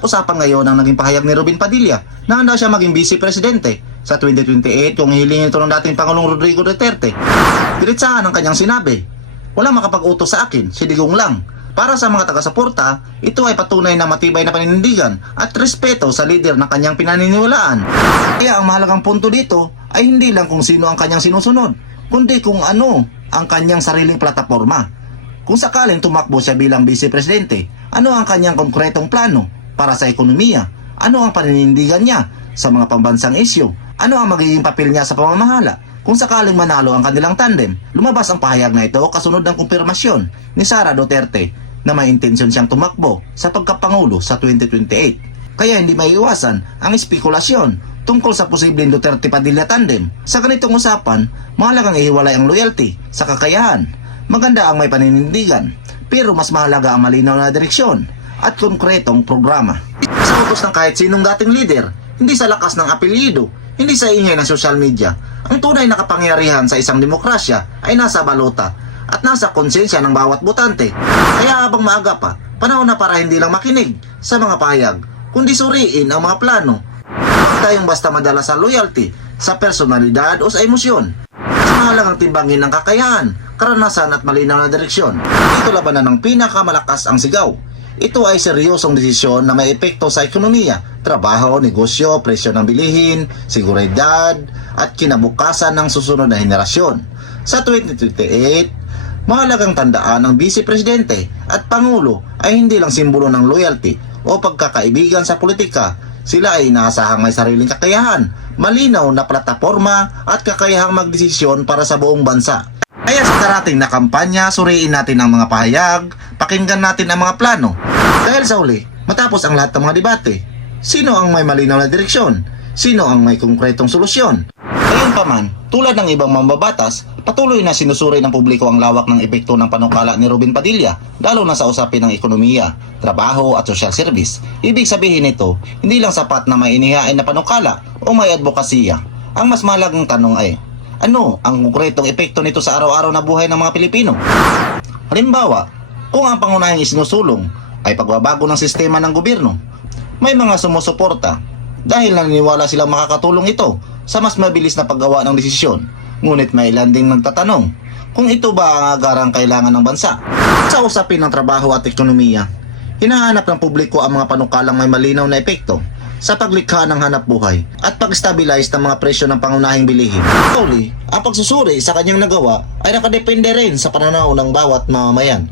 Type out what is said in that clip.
Usap-usapan ngayon ang naging pahayag ni Robin Padilla na handa siya maging vice presidente sa 2028 kung hihilingin ito ng dating Pangulong Rodrigo Duterte. Diretsahan ang kanyang sinabi, "Walang makapag-utos sa akin, si Digong lang." Para sa mga taga-suporta, ito ay patunay na matibay na paninindigan at respeto sa lider ng kanyang pinaniniwalaan. Kaya ang mahalagang punto dito ay hindi lang kung sino ang kanyang sinusunod, kundi kung ano ang kanyang sariling plataforma. Kung sakaling tumakbo siya bilang vice presidente, ano ang kanyang konkretong plano para sa ekonomiya? Ano ang paninindigan niya sa mga pambansang isyu? Ano ang magiging papel niya sa pamamahala? Kung sakaling manalo ang kanilang tandem, lumabas ang pahayag na ito kasunod ng kumpirmasyon ni Sara Duterte na may intensyon siyang tumakbo sa pagkapangulo sa 2028. Kaya hindi maiiwasan ang espekulasyon tungkol sa posibleng Duterte-Padilla tandem. Sa ganitong usapan, mahalagang ihiwalay ang loyalty sa kakayahan. Maganda ang may paninindigan, pero mas mahalaga ang malinaw na direksyon at konkretong programa. Sa utos ng kahit sinong dating leader, hindi sa lakas ng apelyido, hindi sa ingay ng social media. Ang tunay na kapangyarihan sa isang demokrasya ay nasa balota at nasa konsensya ng bawat botante. Kaya habang maaga pa, panahon na para hindi lang makinig sa mga pahayag, kundi suriin ang mga plano. Huwag tayong basta madala sa loyalty, sa personalidad o sa emosyon. Mas mahalagang timbangin ng kakayahan, karanasan at malinaw na direksyon. Ito labanan ng pinakamalakas ang sigaw. Ito ay seryosong desisyon na may epekto sa ekonomiya, trabaho, negosyo, presyo ng bilihin, seguridad, at kinabukasan ng susunod na henerasyon. Sa 2028, mahalagang tandaan ang Vice Presidente at Pangulo ay hindi lang simbolo ng loyalty o pagkakaibigan sa politika. Sila ay inaasahang may sariling kakayahan, malinaw na plataforma at kakayahang magdesisyon para sa buong bansa. Kaya sa darating na kampanya, suriin natin ang mga pahayag, pakinggan natin ang mga plano. Dahil sa huli, matapos ang lahat ng mga debate, sino ang may malinaw na direksyon? Sino ang may konkretong solusyon? Gayunpaman, tulad ng ibang mambabatas, patuloy na sinusuri ng publiko ang lawak ng epekto ng panukala ni Robin Padilla, lalo na sa usapin ng ekonomiya, trabaho at social service. Ibig sabihin nito, hindi lang sapat na may inihain na panukala o may advokasya. Ang mas mahalagang tanong ay, ano ang konkretong epekto nito sa araw-araw na buhay ng mga Pilipino? Halimbawa, kung ang pangunahing isinusulong ay pagbabago ng sistema ng gobyerno, may mga sumusuporta dahil naniniwala silang makakatulong ito sa mas mabilis na paggawa ng desisyon. Ngunit may ilan ding nagtatanong kung ito ba ang agarang kailangan ng bansa. Sa usapin ng trabaho at ekonomiya, hinahanap ng publiko ang mga panukalang may malinaw na epekto sa paglikha ng hanap buhay at pag-stabilize ng mga presyo ng pangunahing bilihin. Uli, ang pagsusuri sa kanyang nagawa ay nakadepende rin sa pananaw ng bawat mamamayan.